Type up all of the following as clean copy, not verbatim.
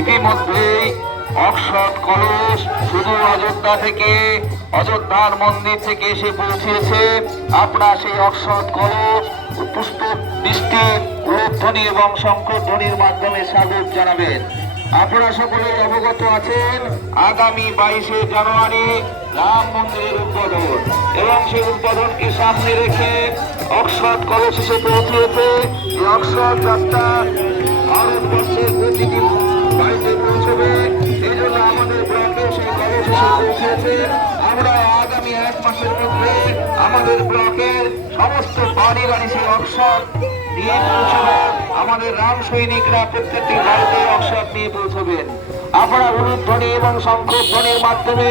ইতিমধ্যেই অক্ষত কলস শুধু অযোধ্যা থেকে, অযোধ্যার মন্দির থেকে এসে পৌঁছেছে। আপনারা সেই অক্ষত কলস পুষ্প বৃষ্টি, উলুধ্বনি এবং শঙ্খধ্বনির মাধ্যমে স্বাগত জানাবেন। আপনারা সকলে অবগত আছেন আগামী 22শে জানুয়ারি রাম মন্দিরের উদ্বোধন, এবং সেই উদ্বোধনকে সামনে রেখে অক্ষত কলস এসে পৌঁছেছে। এই অক্ষত যাত্রা ভারতবর্ষের প্রতিটি বাড়িতে পৌঁছবে। এই জন্য আমাদের ব্লকে সেই কলস এসে পৌঁছেছে। আমরা আগামী 1 মাসের মধ্যে আমাদের ব্লকের সমস্ত বাড়ি বাড়ি সেই অক্ষত নিয়ে পৌঁছবে। আমাদের রাম সৈনিকরা প্রত্যেকটি বাড়িতে অক্ষত নিয়ে পৌঁছবেন। আপনারা উলুধ্বনি এবং শঙ্খধ্বনির মাধ্যমে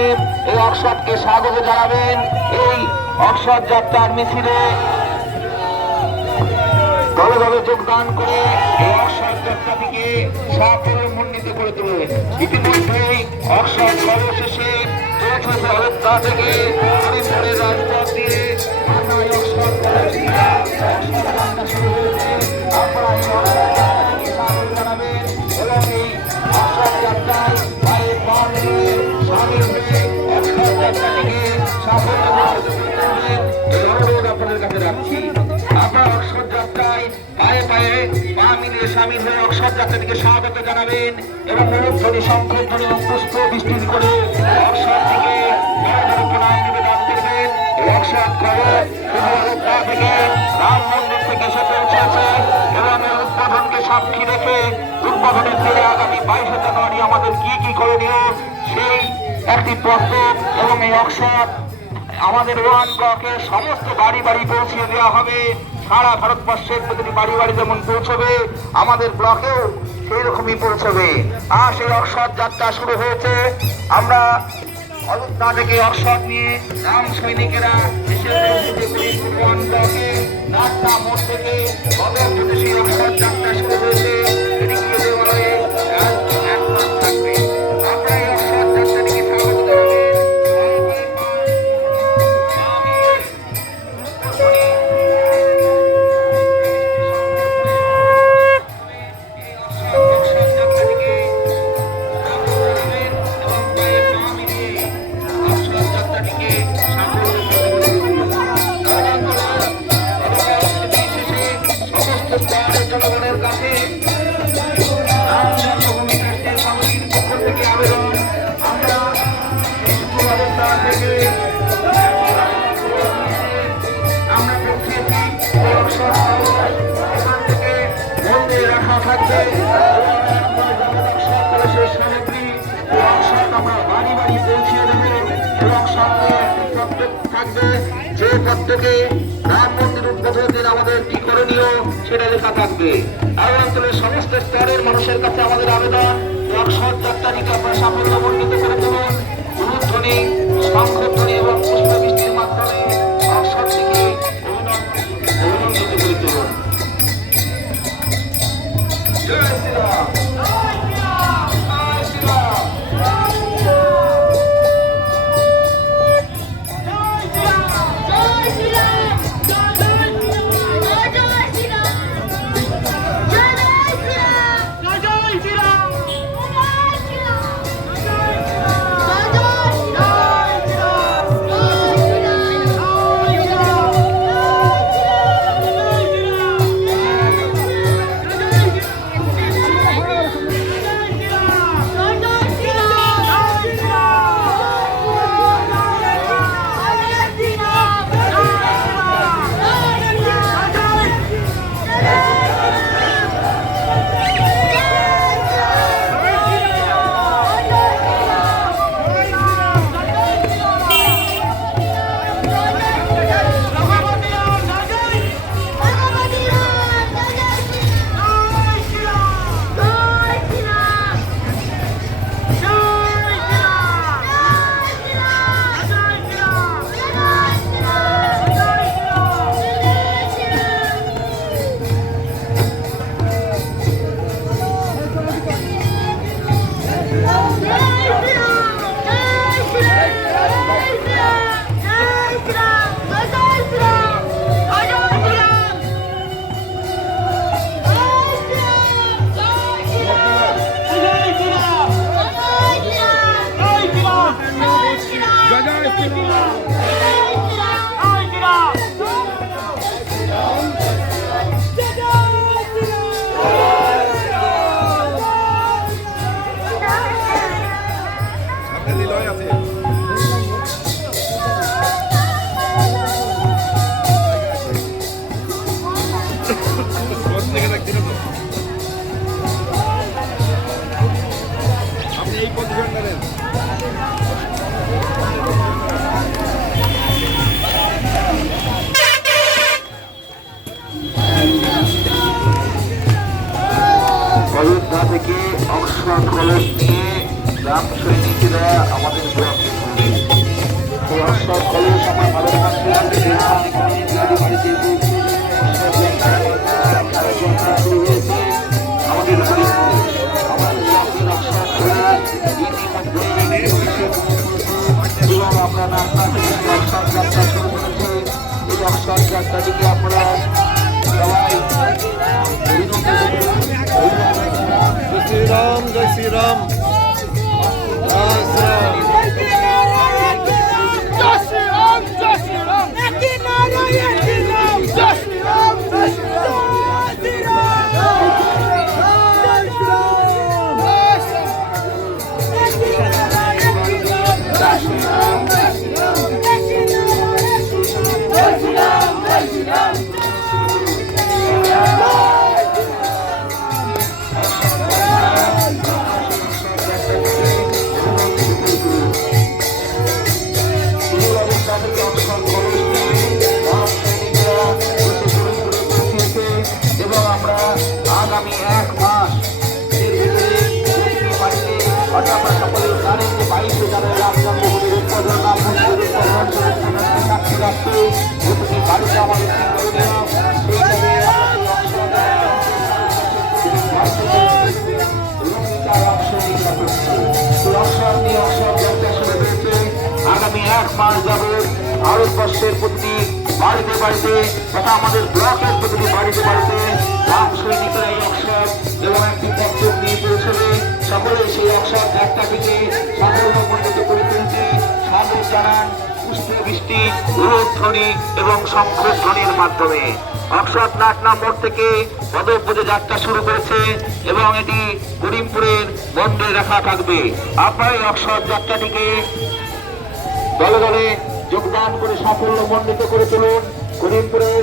এই অক্ষতকে স্বাগত জানাবেন। এই অক্ষত যাত্রার মিছিলে দলে দলে যোগদান করে এই অক্ষত যাত্রাটিকে সাফল্যমণ্ডিত করে তোলেন। ইতিমধ্যেই অক্ষত কলস এসে পৌঁছেছে অযোধ্যা থেকে হরিপুরের রাজপথ দিয়ে। জানাবেন এবং এই অক্ষত যাত্রায় পায়ে পা মিলিয়ে সামিল হয়ে অক্ষত যাত্রাটিকে সাফল্যমণ্ডিত করে তুলবেন, এই অনুরোধ আপনাদের কাছে রাখছি। আপনারা অক্ষত যাত্রায় পায়ে পায়ে পা মিলিয়ে সামিল হয়ে অক্ষত যাত্রাটিকে স্বাগত জানাবেন এবং উলুধ্বনি, শঙ্খধ্বনি এবং পুষ্প বৃষ্টি করে অক্ষতটিকে প্রণাম নিবেদন করবেন। অক্ষত কলস অযোধ্যা থেকে রাম মন্দির থেকে এসে পৌঁছেছে এবং এই উদ্বোধনকে সাক্ষী রেখে উদ্বোধনের দিনে আগামী 22শে জানুয়ারি আমাদের কি কি করণীয় সেই একটি পত্র এবং এই অক্ষত আমাদের ওয়ান ব্লকের সমস্ত বাড়ি বাড়ি পৌঁছিয়ে দেওয়া হবে। সারা ভারতবর্ষের প্রতিটি বাড়ি বাড়ি যেমন পৌঁছবে, আমাদের ব্লকেও সেই রকমই পৌঁছবে। আর সেই অক্ষত যাত্রা শুরু হয়েছে। আমরা অযোধ্যা থেকে অক্ষত নিয়ে রাম সৈনিকেরা এসে ওয়ান ব্লকে নাট্টা মোড় থেকে অযোধ্যা সেই অক্ষত যাত্রা শুরু হয়েছে। এটি গিয়ে দেওয়ালয়ে এক মাস থাকবে। আমরা এই অক্ষত যাত্রাটিকে স্বাগত জানাবেন। জনগণের কাছে রাম জন্মভূমি ট্রাস্টের কমিটির পক্ষ থেকে আবেদন, আমরা অযোধ্যা থেকে আমরা পৌঁছেছি। এখান থেকে মন্দিরে রাখা থাকবে কলসের সামগ্রী আমরা বাড়ি বাড়ি পৌঁছিয়ে দেবো এবং সঙ্গে একটি পত্র থাকবে, যে পত্রকে রাম মন্দির উদ্বোধনের আমাদের কি করণীয় সেটা লেখা থাকবে। আর অঞ্চলের সমস্ত স্তরের মানুষের কাছে আমাদের আবেদন, অক্ষত যাত্রাটিকে আপনারা সাফল্যমণ্ডিত করে তুলুন। উলুধ্বনি, শঙ্খধ্বনি এবং পুষ্পবৃষ্টির মাধ্যমে অক্ষতটিকে অভিনন্দিত করে তুলুন। জয় শ্রীরাম। অক্ষত কলস নিয়ে গ্রাম সৈনিকেরা আমাদের ব্লকে এই অক্ষত কলস আমার ভালো আমাদের এবং আমরা রাস্তা থেকে অক্ষত যাত্রা শুরু করেছি। এই অক্ষত যাত্রাটিকে আমরা সবাই श्री राम जय श्री राम जय श्री राम जय श्री राम एक ही नारा एक ही नाम जय श्री राम जय श्री राम जय श्री राम এবং আমরা আগামী 1 মাস আমরা সকলে জানেন যে 22 জানুয়ারি রামজন্মভূমির উদ্বোধন সাক্ষী রাখতে প্রতিটি বাড়িতে আমাদের আগামী 1 মাস যাবৎ ভারতবর্ষের প্রতিটি বাড়িতে বাড়িতে তথা আমাদের ব্লকের প্রতিটি বাড়িতে বাড়িতে রাম সৈনিকের এই উৎসব এবং একটি পত্র নিয়ে পৌঁছবে। সকলে সেই উৎসব যাত্রাটিকে সাফল্যমণ্ডিত করে তুলতে সাধুবাদ জানান পুষ্পবৃষ্টি, উলুধ্বনি এবং শঙ্খধ্বনির মাধ্যমে। অক্ষত নাটনা মোড় থেকে পদব্রজে যাত্রা শুরু করেছে এবং এটি করিমপুরের বন্ধে রাখা থাকবে। আপনারা এই অক্ষত যাত্রাটিকে দলে দলে যোগদান করে সাফল্যমণ্ডিত করে তুলুন। করিমপুরের